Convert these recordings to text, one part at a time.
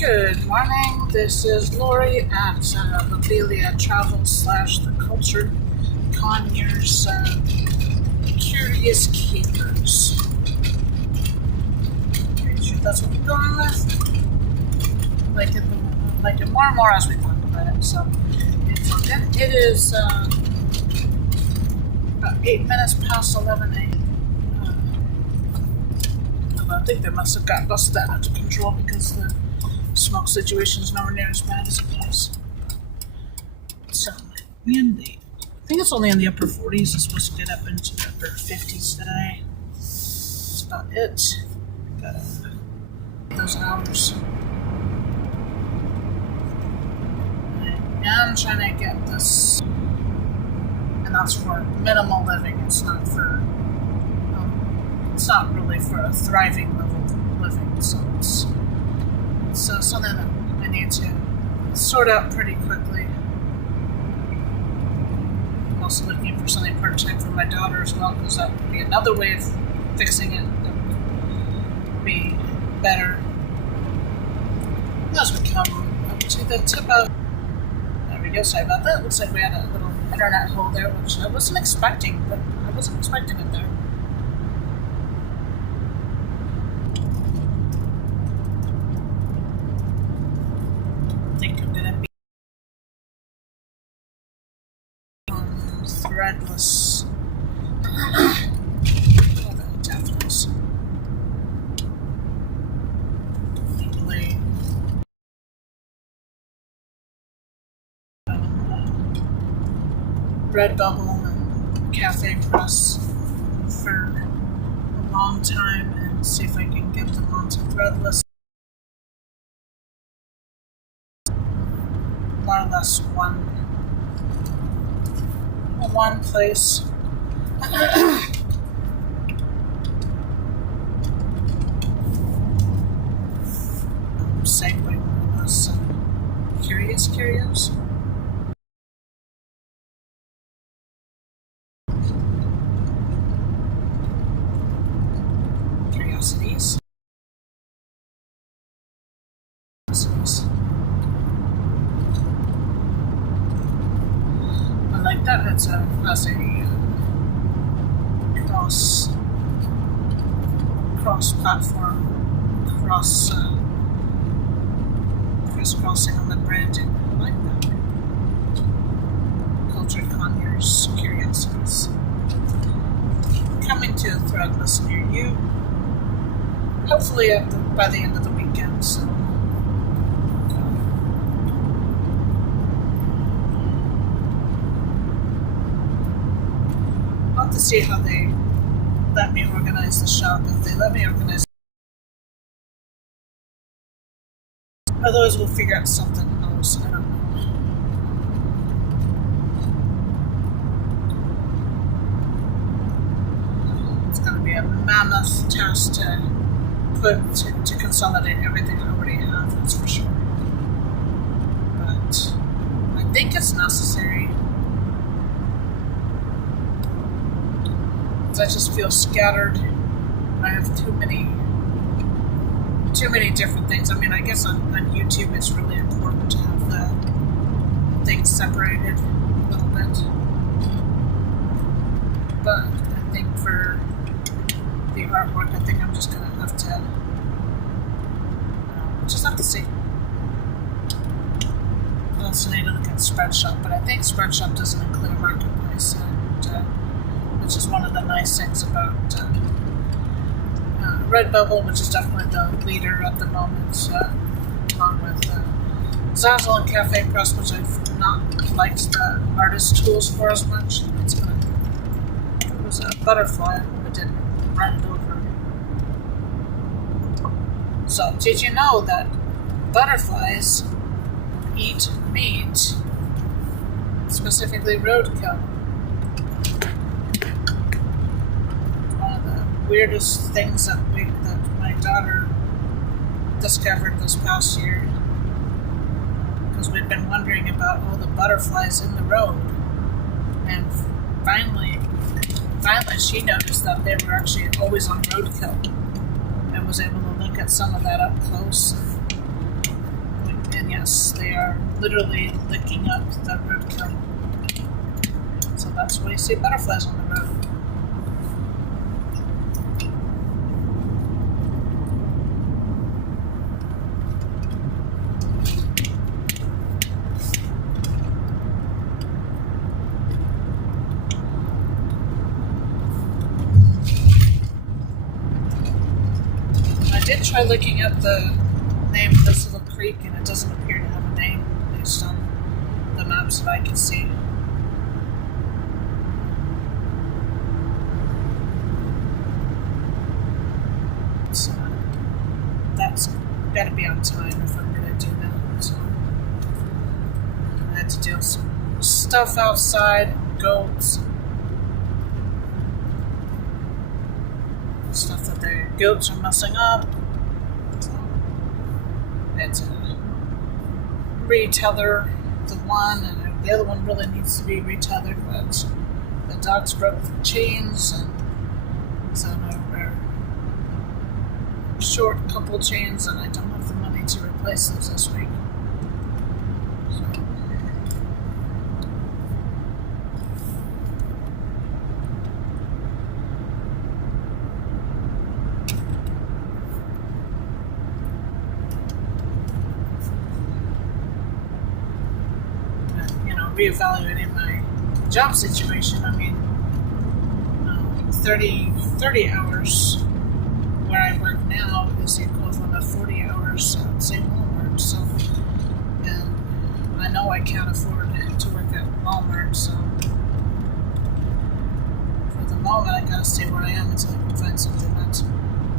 Good morning. This is Lori at Bethlehem Travel / The Culture Conyers Curious Keepers. Pretty sure that's what we're going with. Like it more and more as we talk about it. So it is about 8 minutes past 11 a.m. I think they must have got busted out of control because the smoke situation is nowhere near as bad as it was. So, I think it's only in the upper 40s. It's supposed to get up into the upper 50s today. That's about it. Got those hours. I am trying to get this, and that's for minimal living. It's not for. It's not really for a thriving level of living, so it's something that I need to sort out pretty quickly. I'm also looking for something part-time for my daughter as well, because that would be another way of fixing it that would be better. As we come up to the tip out, there we go, sorry about that. Looks like we had a little internet hole there, which I wasn't expecting, but I wasn't expecting it there. Threadless. Deathless. Redbubble and Cafe Press for a long time and see if I can get them onto Threadless. More or less one place. Segway more or less. Curious. Curiosities. I like that it's a cross-platform, crisscrossing on the branding. I like that. Culture Conyers Curiosities. Coming to a Threadless near you. Hopefully by the end of the weekend. So. I'll have to see how they let me organize the shop. If they let me organize, otherwise we'll figure out something else. I don't know. It's going to be a mammoth task to consolidate everything I already have. That's for sure. But I think it's necessary. I just feel scattered. I have too many different things. I mean, I guess on YouTube it's really important to have the things separated a little bit. But I think for the artwork, I think I'm just gonna have to see. I also need to look at Spreadshop, but I think Spreadshop doesn't include a marketplace, and which is one of the nice things about Redbubble, which is definitely the leader at the moment, along with Zazzle and Cafe Press, which I've not liked the artist tools for as much. It was a butterfly, but didn't run it over. So, did you know that butterflies eat meat, specifically roadkill? Weirdest things that my daughter discovered this past year, because we'd been wondering about all the butterflies in the road, and finally she noticed that they were actually always on roadkill, and was able to look at some of that up close. yes, they are literally licking up the roadkill. So that's why you see butterflies on the road. I did try looking up the name of this little creek, and it doesn't appear to have a name based on the maps that I can see. So that's got to be on time if I'm going to do that. So I had to deal with some stuff outside, goats, stuff that the goats are messing up. So I had to retether the one, and the other one really needs to be retethered, but the dogs broke the chains, and so now we're short a couple chains, and I don't have the money to replace those this week. So reevaluating my job situation. I mean, 30 hours where I work now is the equivalent of 40 hours at, say, Walmart. So, and I know I can't afford to work at Walmart, so for the moment I gotta stay where I am until I can find something that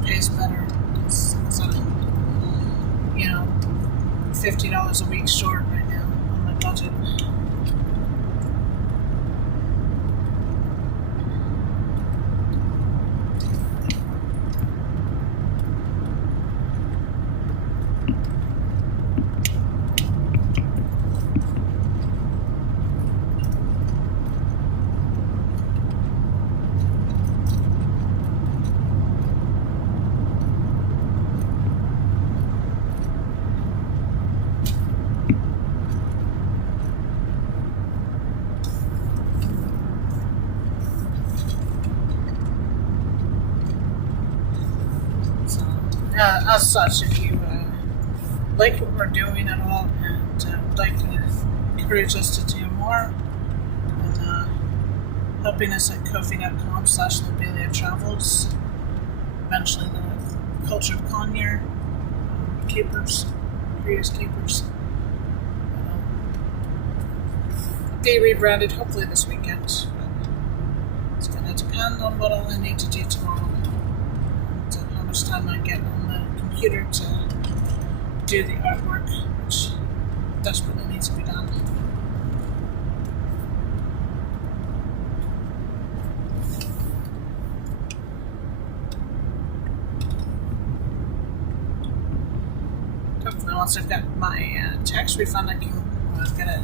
pays better. Because I'm, $50 a week short right now on my budget. As such, if you like what we're doing at all and would like to encourage us to do more, then helping us at kofi.com/Lobelia Travels, eventually the Culture of Conyer Capers, Curious Capers, be rebranded hopefully this weekend. But it's going to depend on what all I need to do tomorrow and how much time I get on the computer to do the artwork, which desperately needs to be done. Hopefully once I've got my tax refund, I'm going to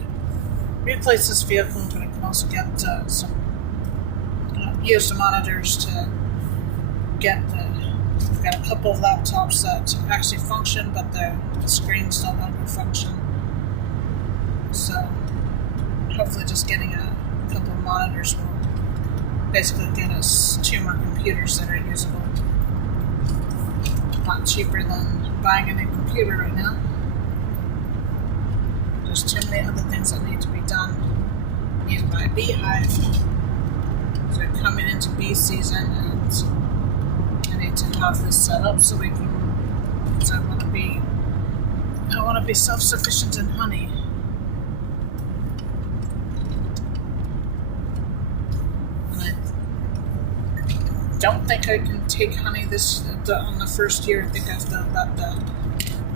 replace this vehicle, but I can also get some used monitors to get I've got a couple of laptops that actually function, but the screens no longer function. So hopefully just getting a couple of monitors will basically get us 2 more computers that are usable. A lot cheaper than buying a new computer right now. There's too many other things that need to be done. I need to buy a beehive. So we're coming into bee season, and I need to have this set up so we can. Because I want to be self-sufficient in honey. And I don't think I can take honey on the first year. I think I have to let the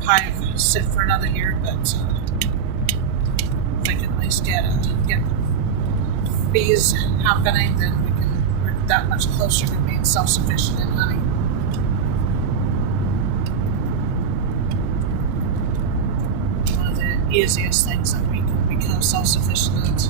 hive sit for another year, but if I can at least get bees happening, then we're that much closer to being self-sufficient in honey. One of the easiest things that we can become self-sufficient at.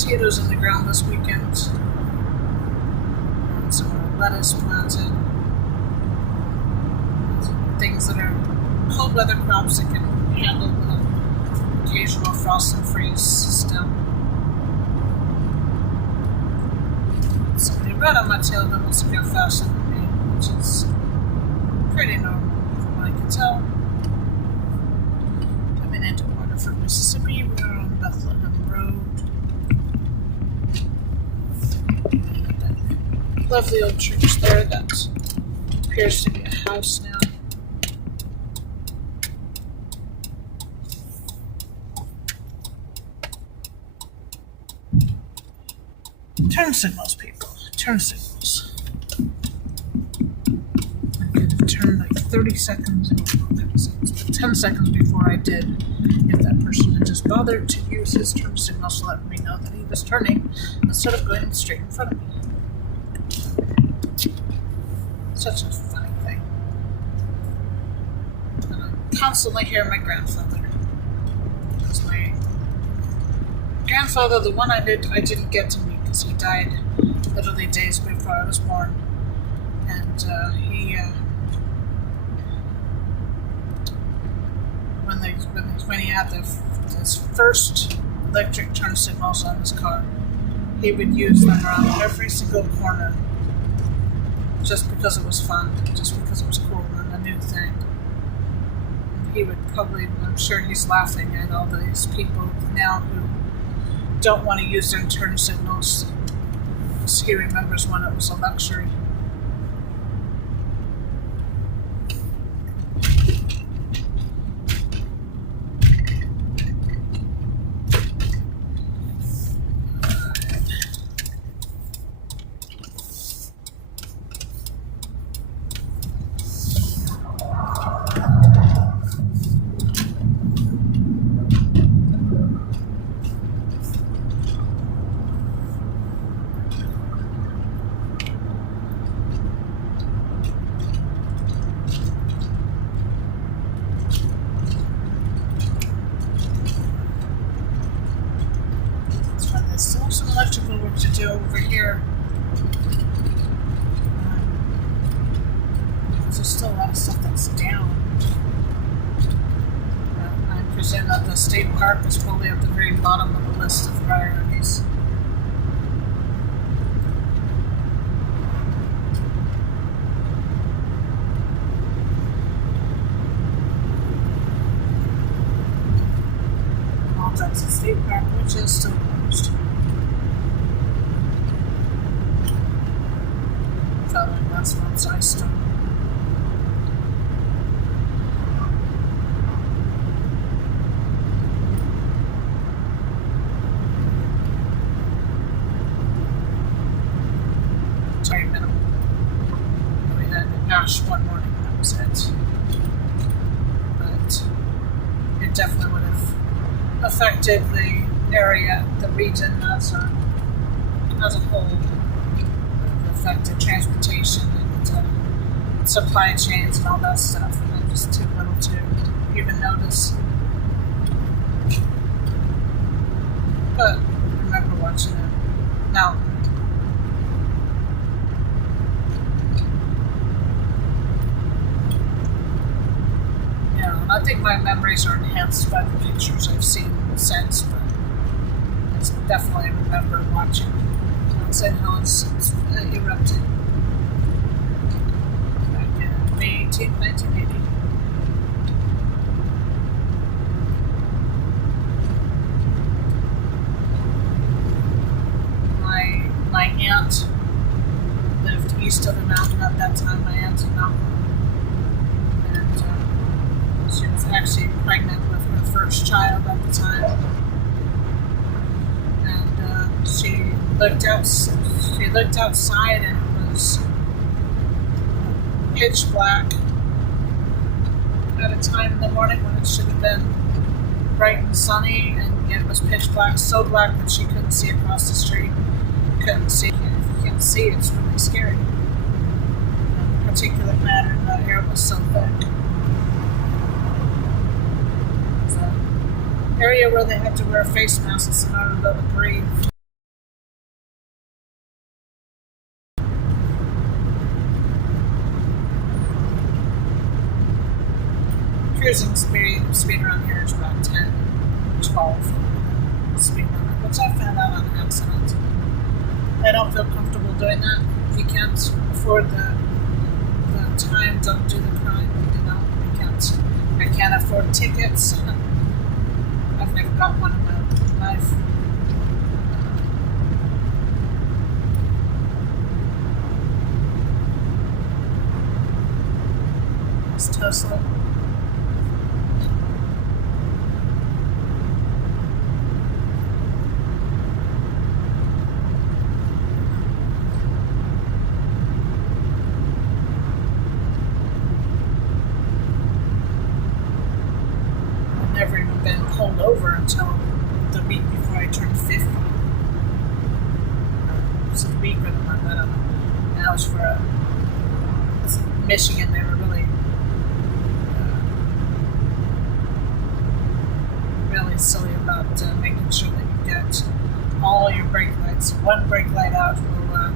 potatoes in the ground this weekend. And some more lettuce planted. Things that are cold weather crops that can handle the occasional frost and freeze still. So they red on my tail that wants to go faster than me, which is pretty normal from what I can tell. Coming into Waterford, Mississippi, we're on Bethlehem Road. That lovely old church there that appears to be a house now. Turn signals, people. Turn signals. I could have turned like 30 seconds, not 30 seconds, but 10 seconds before I did, if that person had just bothered to use his turn signals to let me know that he was turning instead of going straight in front of me. Such a funny thing. And I constantly hear my grandfather. Because my grandfather, the one I didn't get to meet, because he died literally days before I was born, and when he had his first electric turn signals on his car, he would use them around every single corner, just because it was fun, just because it was cool and a new thing. And he would probably, I'm sure he's laughing at all these people now who don't want to use their turn signals. He remembers when it was a luxury. Still some electrical work to do over here. There's still a lot of stuff that's down. I presume that the state park is probably at the very bottom of the list of priorities. Well, that's the state park, which is still closed. Following last month's ice storm. Very minimal. We had ash one morning, that was it. But it definitely would have affected the area, the region as a whole. Affected transportation and supply chains and all that stuff, and then just too little to even notice. But I remember watching it. Now, I think my memories are enhanced by the pictures I've seen since, but I definitely remember watching St. Helens erupted back in May 18, 1980. My aunt lived east of the mountain at that time, my aunt in Malcolm, and she was actually pregnant with her first child at the time. She looked outside and it was pitch black at a time in the morning when it should have been bright and sunny, and yet it was pitch black, so black that she couldn't see across the street. Couldn't see. If you can't see, it's really scary. The particulate matter in the air was so thick. It's an area where they had to wear face masks in order to breathe. cruising speed around here is about 10, 12 speed limit, which I found out on accident. I don't feel comfortable doing that. If you can't afford the time, don't do the crime. You know, I can't afford tickets. I've never got one in my life. It's Tesla. Never even been pulled over until the week before I turned 50. It was a week or the month, I don't know. And that was for Michigan. They were really silly about making sure that you get all your brake lights. One brake light out will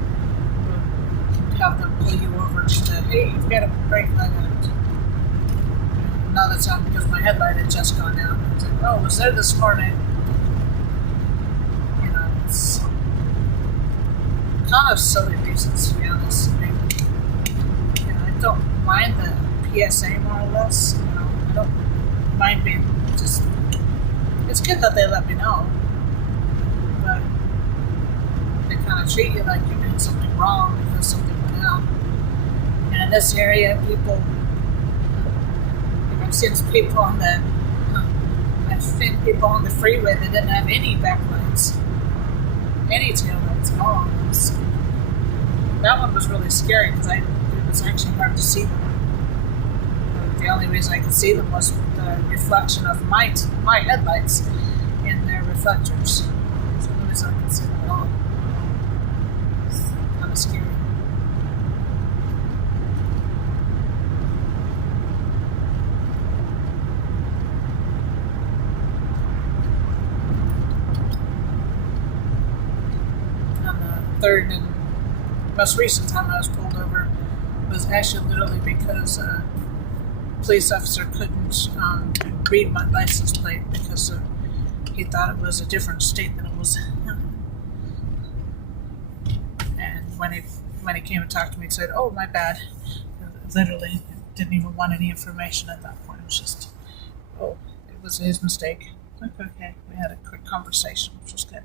have them pull you over just to, hey, you've got a brake light out. Another time because my headlight had just gone out. I was like, oh, was there this morning? You know, it's kind of silly reasons, to be honest. I mean, you know, I don't mind the PSA more or less. You know, I don't mind being just. It's good that they let me know, but they kind of treat you like you're doing something wrong because something went out. And in this area, I've seen people on the freeway that didn't have any backlights, any tail lights at all. That one was really scary because it was actually hard to see them. The only reason I could see them was the reflection of my headlights in their reflectors. So the only reason I could see them at all. It's kind of scary. Third and most recent time I was pulled over was actually literally because a police officer couldn't read my license plate because he thought it was a different state than it was. And when he came and talked to me, he said, "Oh, my bad." Literally, didn't even want any information at that point. It was just, oh, it was his mistake. Okay, we had a quick conversation, which was good.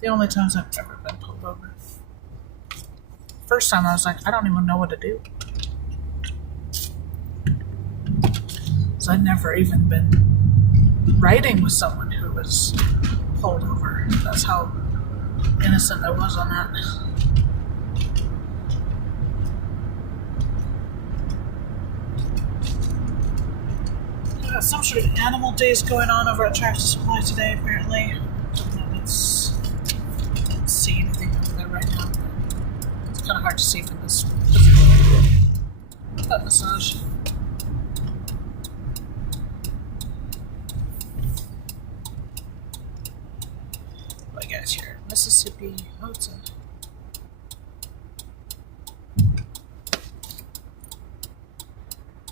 The only times I've ever been pulled over. First time I was like, I don't even know what to do. So I'd never even been riding with someone who was pulled over. That's how innocent I was on that. We got some sort of animal days going on over at Tractor Supply today, apparently. Don't know what's. See anything over there right now. It's kind of hard to see from this position. Foot massage. What do I got here? Mississippi. Oh, it's a.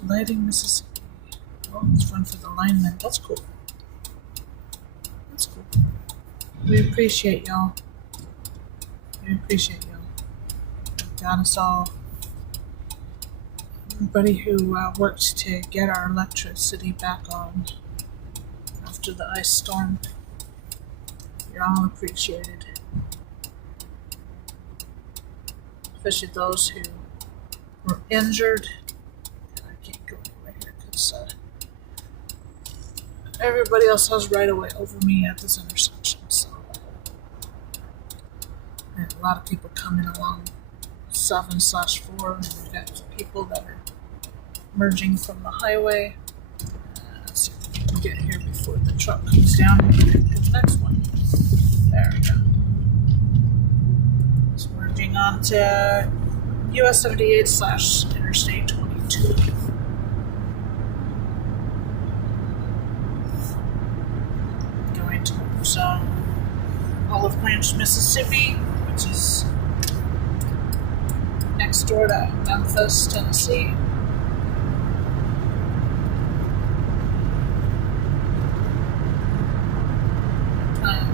Lighting Mississippi. Oh, it's fun for the linemen. That's cool. That's cool. We appreciate y'all. We appreciate you. Got us all. Everybody who worked to get our electricity back on after the ice storm. You're all appreciated. Especially those who were injured. I can't go anywhere here because everybody else has right away over me at this intersection. So. And a lot of people coming along 7/4, and we've got people that are merging from the highway. Let's see if we can get here before the truck comes down. We'll get to the next one. There we go. It's merging onto US 78/Interstate 22. Going towards Olive Branch, Mississippi. Which is next door to Memphis, Tennessee.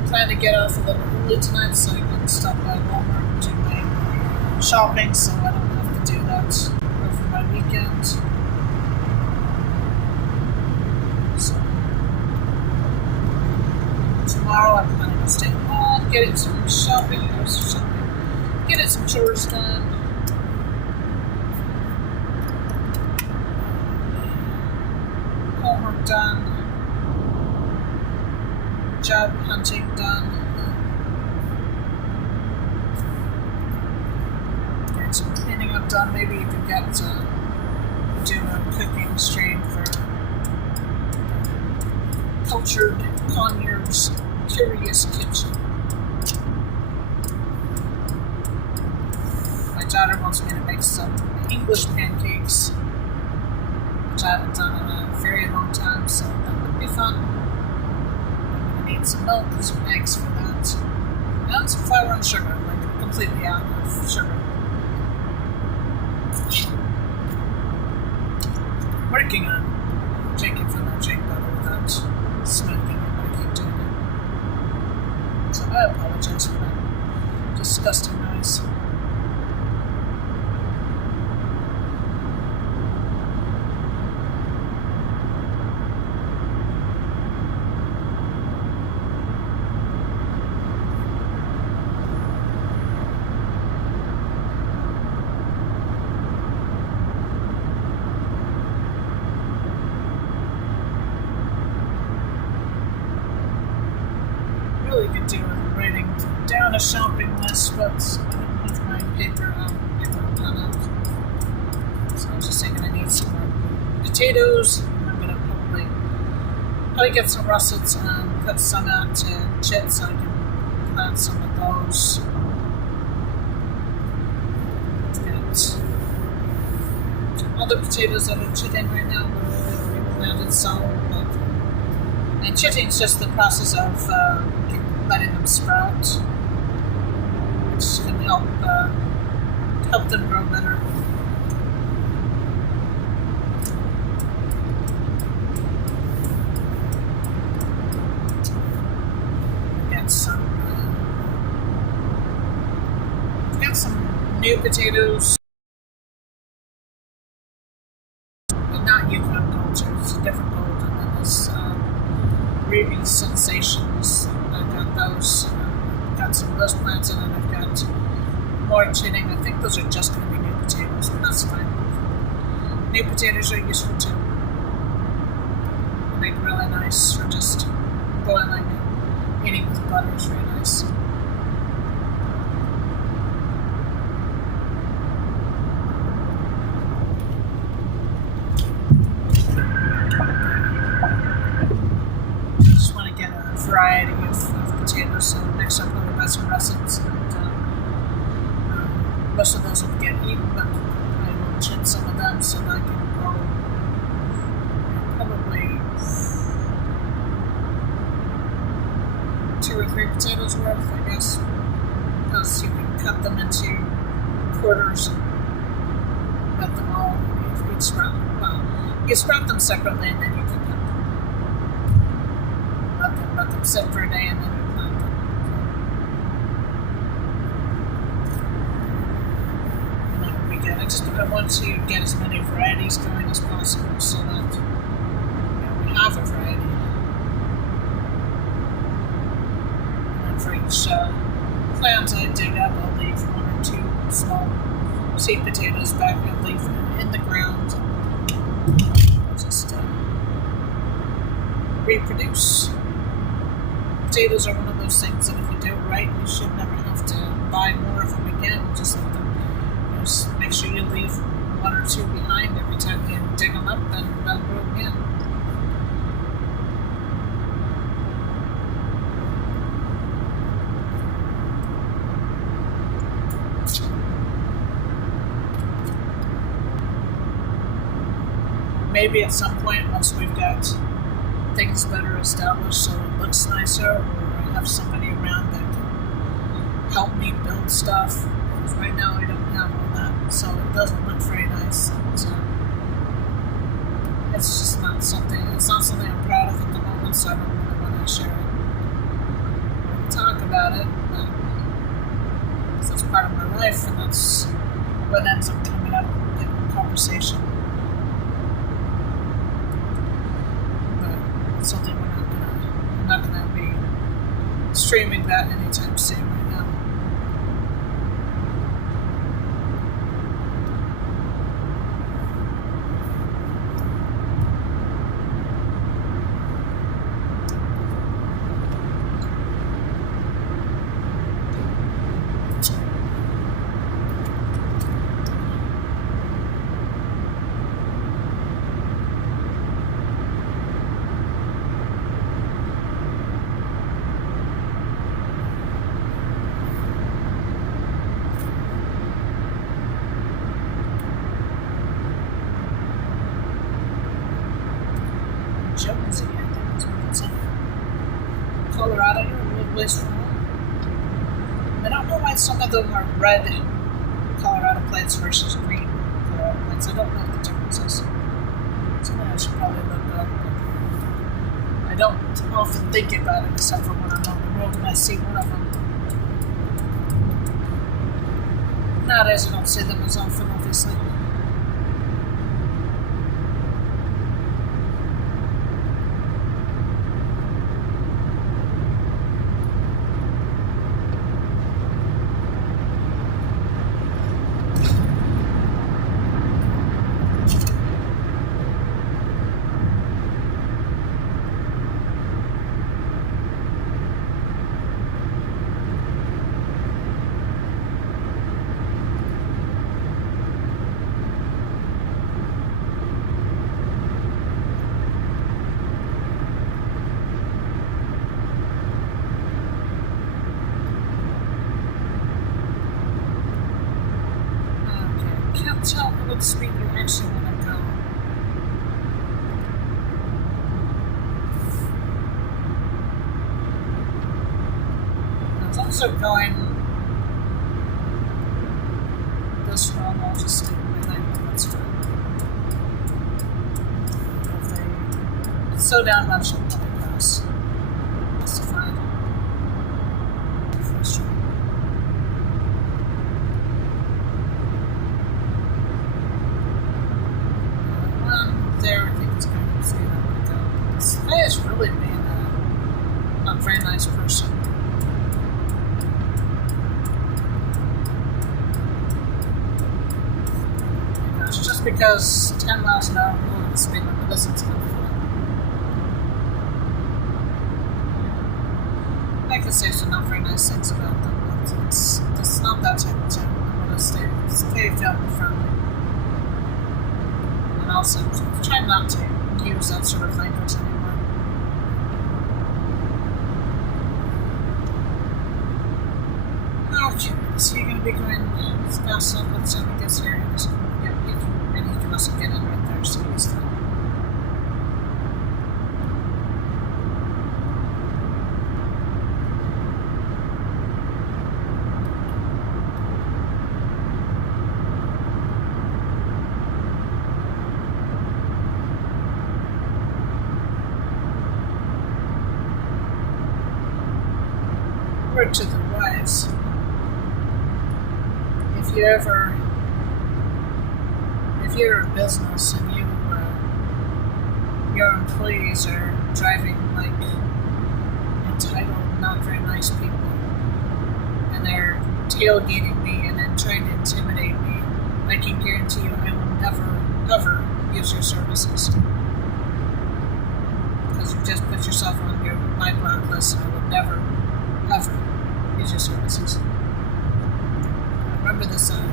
Plan to get off a little early tonight so I can stop by Walmart and do my shopping, so I don't have to do that over my weekend. So tomorrow I'm planning on staying home, getting some getting some chores done. Homework done. Job hunting done. Get some cleaning up done. Maybe even get to do a cooking stream for Cultured Conyers Curious Kitchen. My daughter wants me to make some English pancakes, which I haven't done in a very long time, so that would be fun. Need some milk and some eggs for that. And some flour and sugar, like completely out of sugar. Working on making vanilla shake butter without smoking it, but I keep doing it. So I apologize for that disgusting noise. Could do with writing down a shopping list, but with my paper pen out. So I was just saying I need some more potatoes. I'm gonna probably get some russets and cut some out to chit so I can plant some of those. And other potatoes that are chitting right now, we planted some, and chitting is just the process of letting them sprout, which can help them grow better. Got some new potatoes, but not Yukon Golds. It's a different gold, and then there's Ruby Sensations. I've got those. Got some of those plants in, and I've got more chitting. I think those are just going to be new potatoes, but that's fine. New potatoes are useful too. They make really nice for just boiling and eating with butter is really nice. Variety of potatoes, so next I'll probably buy some russets, and most of those will get eaten, but I will chip some of them so that I can grow probably 2 or 3 potatoes worth, I guess, because you can cut them into quarters and let them all each sprout. Well, you sprout them separately, and then you can let them sit for a day and then we plant them. And that would be good. I want to get as many varieties going as possible so that we have a variety. And then for each plant I dig up, I'll leave 1 or 2 small sweet potatoes back. I'll leave them in the ground. I'll just reproduce. Potatoes are one of those things that if you do it right, you should never have to buy more of them again. Just let them, just make sure you leave 1 or 2 behind every time you dig them up, and they'll grow again. Maybe at some point, once we've got things better established so it looks nicer, or I have somebody around that can help me build stuff. Because right now I don't have all that. so it doesn't look very nice. It's just not something. It's not something I'm proud of at the moment, so I don't really want to share it. Talk about it, because that's part of my life, and that's what ends up coming up in conversation. But it's something I'm not gonna be streaming that anytime soon right now. Jonesy, I think is what it's in. Colorado, you're a little ways from home. I don't know why some of them are red Colorado plates versus green Colorado plates. I don't know what the difference is. Something I should probably look up. I don't often think about it except for when I'm on the road and I see one of them. Nowadays I don't see them as often, obviously. Can't tell what speed you actually want to go. I was also going this wrong, I'll just stick with my lane, that's fine. If they slow down much, I'll probably pass. That's fine. Frustrating. There, I think it's kind of saying I want to go. This guy is really being a very nice person. It's just because 10 miles an hour below the speed limit isn't enough. I can say some not very nice things about them, but it's not that type of town. I want to stay family friendly. And also try not to use that sort of language anymore. Okay, so you're going to be going fast enough by the time he gets here. And he can also get in right there, so he's fine. To the wise, if you're a business and your employees are driving like entitled, not very nice people, and they're tailgating me and then trying to intimidate me, I can guarantee you I will never, ever use your services. Because you just put yourself on my blacklist, and I will never, ever use your services. I remember this up in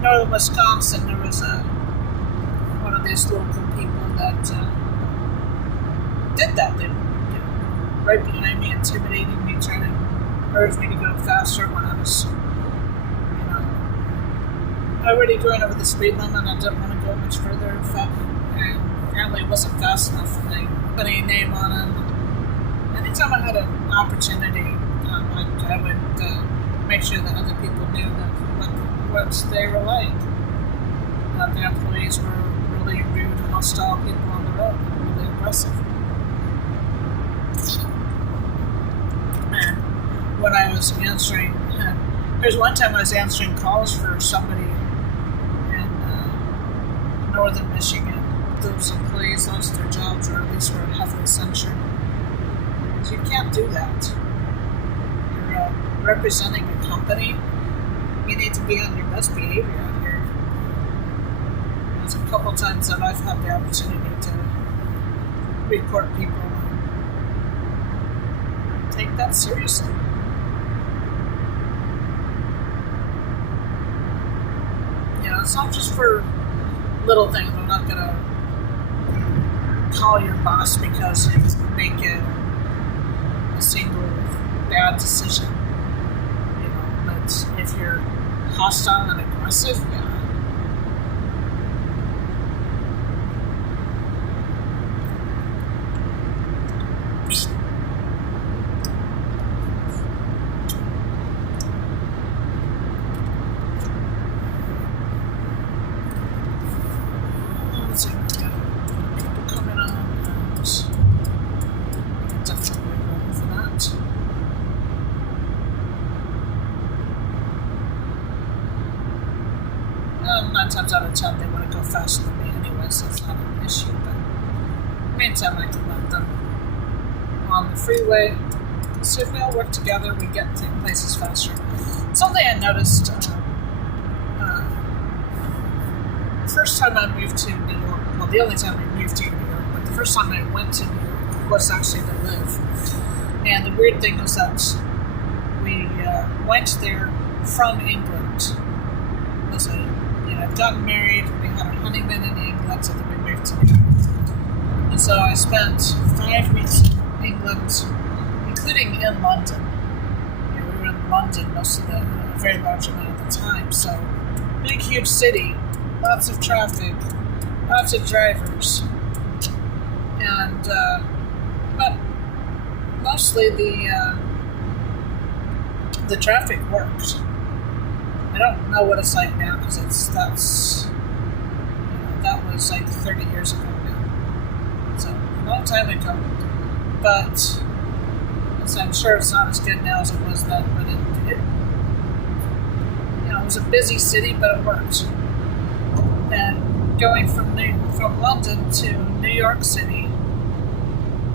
northern Wisconsin, there was one of these local people that did that. They right behind me, intimidating me, trying to urge me to go faster when I was, already going over the speed limit, and I didn't want to go much further. In fact, and apparently it wasn't fast enough for me. Put a name on him. Anytime I had an opportunity, I would make sure that other people knew that what they were like. The employees were really rude, hostile people on the road, really aggressive. And when I was answering, there's one time I was answering calls for somebody in northern Michigan. Those employees lost their jobs, or at least were heavily censured. So you can't do that. You're representing a company. You need to be on your best behavior out here. There's a couple times that I've had the opportunity to report people and take that seriously. You know, it's not just for little things. I'm not going to call your boss because you make a single bad decision. You know, but if you're hostile and aggressive, yeah. Nine times out of 10, they want to go faster than me anyway, so it's not an issue. But meantime, I can let them on the freeway. So if we all work together, we get to places faster. Something I noticed the first time I moved to New York, well, the only time I moved to New York, but the first time I went to New York was actually to live. And the weird thing was that we went there from England. I'd gotten married, we had our honeymoon in England, so then we moved to New York. And so I spent 5 weeks in England, including in London. We were in London a very large amount of the time. So, big, huge city, lots of traffic, lots of drivers, and but mostly the traffic worked. I don't know what it's like now because that was like 30 years ago now. So a long time ago. But I'm sure it's not as good now as it was then. But it was a busy city, but it worked. And going from London to New York City,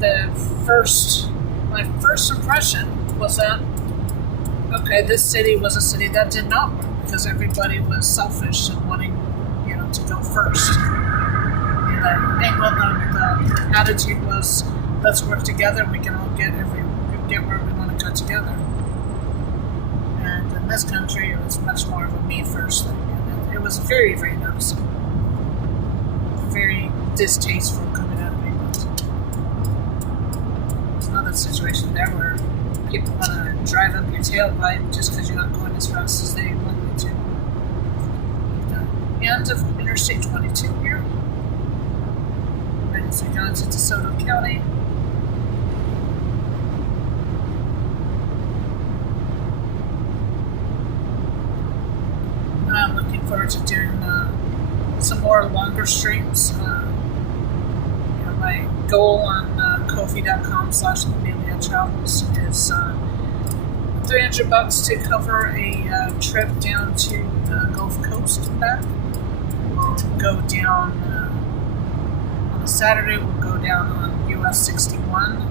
my first impression was that, okay, this city was a city that did not work because everybody was selfish and wanting, to go first. In England, the attitude was, let's work together. We can all get where we want to go together. And in this country, it was much more of a me first thing. And it was very, very noticeable, very distasteful coming out of England. There's another situation there where people want to drive up your tailpipe just because you're not going as fast as they want you to. The end of Interstate 22 here. Right as we go into DeSoto County. I'm looking forward to doing some more longer streams. My goal on Ko-fi.com/AmeliaTravels is $300 to cover a trip down to the Gulf Coast and back. We'll go down on a Saturday. We'll go down on US 61,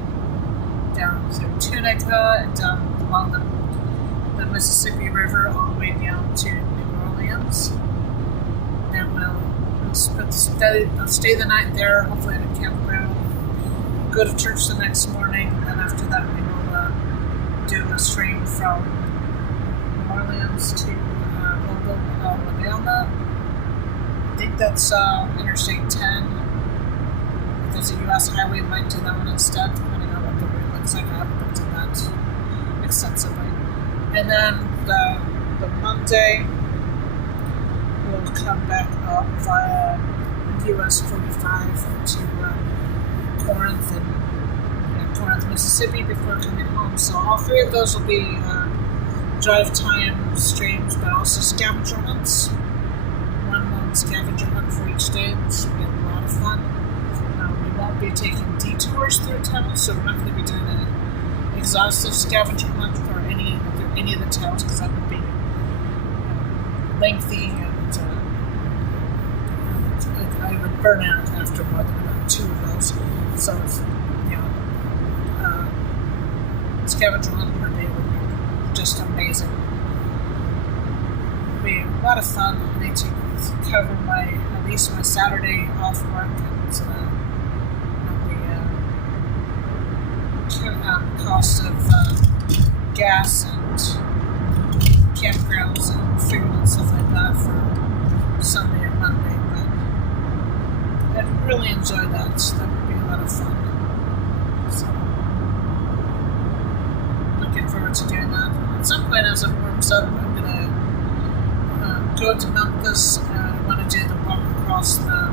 down through Tunica, and down along the Mississippi River all the way down to New Orleans. Then we'll stay the night there, hopefully at a campground. Go to church the next morning, and then after that we will do a stream from New Orleans to Mobile, Alabama. I think that's Interstate 10. If there's a U.S. highway, we might do that one instead, depending on what the route looks like. I haven't looked at that extensively. And then the Monday, we'll come back up via US 45 to Corinth, Mississippi before coming home. So all 3 of those will be Drivetime streams, but also scavenger hunts. One long scavenger hunt for each day, which should be a lot of fun. We won't be taking detours through towns, so we're not going to be doing an exhaustive scavenger hunt for any of the towns, because that would be lengthy, and I would burn out after more than about 2 of those. So, scavenger hunt per day would be just amazing. It'd be a lot of fun. I need to cover at least my Saturday off work, and the cost of gas and campgrounds and food and stuff like that for Sunday and Monday. But I'd really enjoy that. So that would be a lot of fun. So looking forward to doing that. At some point, as it warms up, I'm gonna go to Memphis. I want to do the walk across the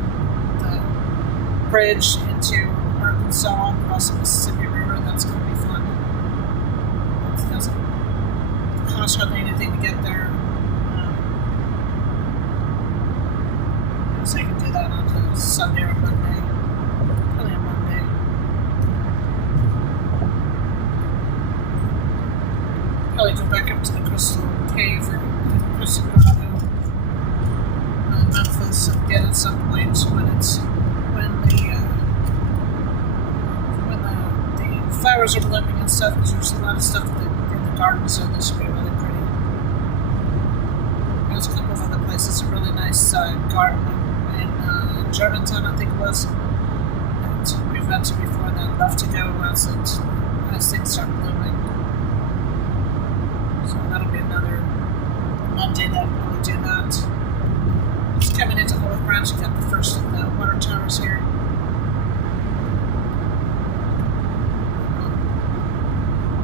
bridge into Arkansas, across the Mississippi River. That's going to be fun. It doesn't cost hardly anything to get there. So I can do that on a Sunday or Monday. Probably a Monday. Probably go back up to the Crystal Cave or Crystal Grotto, Memphis, again at some point when the flowers are blooming and stuff, because there's a lot of stuff in the gardens, so this should be really pretty. There's a couple of other places, a really nice garden in Germantown, I think it was, that we've been to before, that I'd love to go as things start blooming. So that'll be another Monday that we'll do that. Just coming into Olive Branch, we've got the first of the water towers here.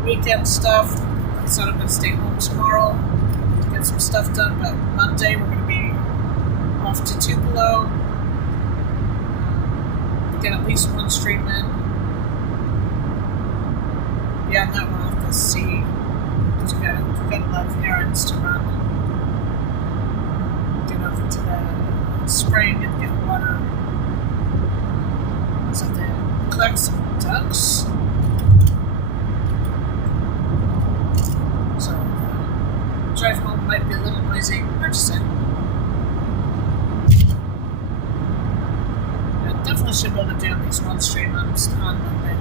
Weekend stuff. I thought I'm going to stay home tomorrow, get some stuff done, but Monday we're going to be off to Tupelo, get at least one stream in. Beyond that, we'll have to see, because we've got a lot of errands to run. Get over to the spring and get water. So then collect some ducks. So drive home might be a little noisy. I just saying. I definitely should be able to do at least one stream on Monday.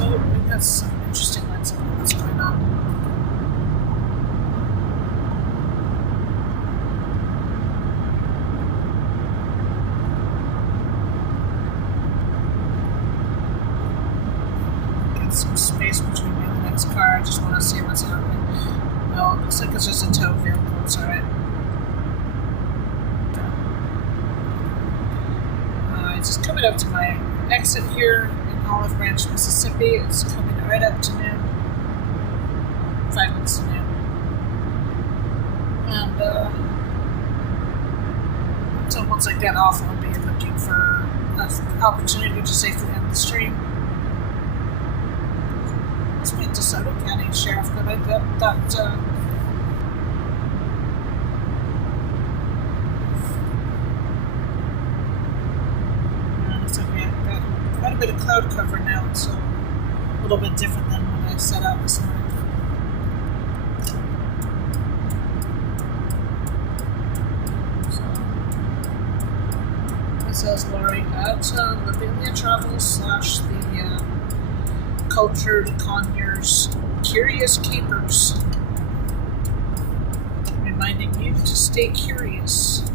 Oh, we've got some interesting lights about what's going on. Some space between me and the next car. I just want to see what's happening. No, it looks like it's just a tow vehicle. It's alright. Just coming up to my exit here in Olive Branch, Mississippi. It's coming right up to noon. 5 minutes to noon. And so once I get off, I'll be looking for an opportunity to safely end the stream. It's been DeSoto County Sheriff that I got that looks like we have got quite a bit of cloud cover now. It's a little bit different than when I set out this morning. So it says Lori at Lavinia Travels / the Cultured Conyers Curious Capers, reminding you to stay curious.